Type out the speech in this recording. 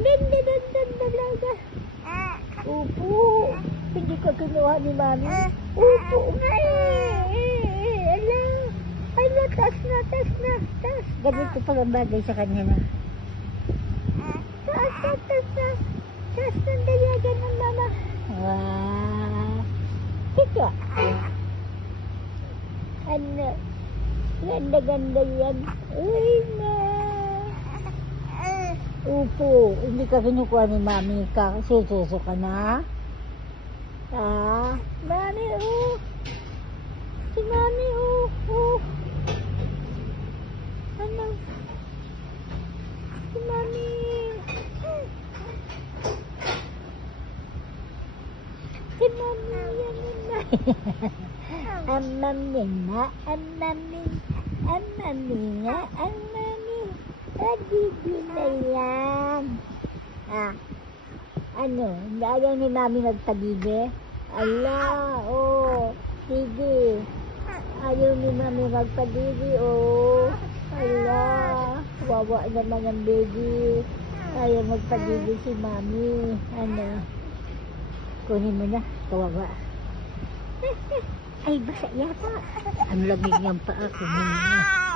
Dandan talaga. Upo. Hindi ka kinuha ni Mami. Upo nga eh. Ala. Ala, taas na. Ganito pala bagay sa kanya na. Taas na. Taas ng dayagan ng Mama. Wow. Ito. Ano? Ganda yan. Uy na. Upo. Hindi ka kinukuha ni Mami. Sususo ka na. Mami, si Mami, ano? Si Mami. Si Mami, yan na. Ang Mami nga. Pagigil na yan. Ano? Ayaw ni Mami nagpagigil? Ala, sige. Ayaw ni Mami magpagigil, Ala, wawa naman ang baby. Ayaw magpagigil si Mami. Ano? Kunin mo na, kawawa. Ay, basa yata. Ang lamig niyang paa, kunin mo na.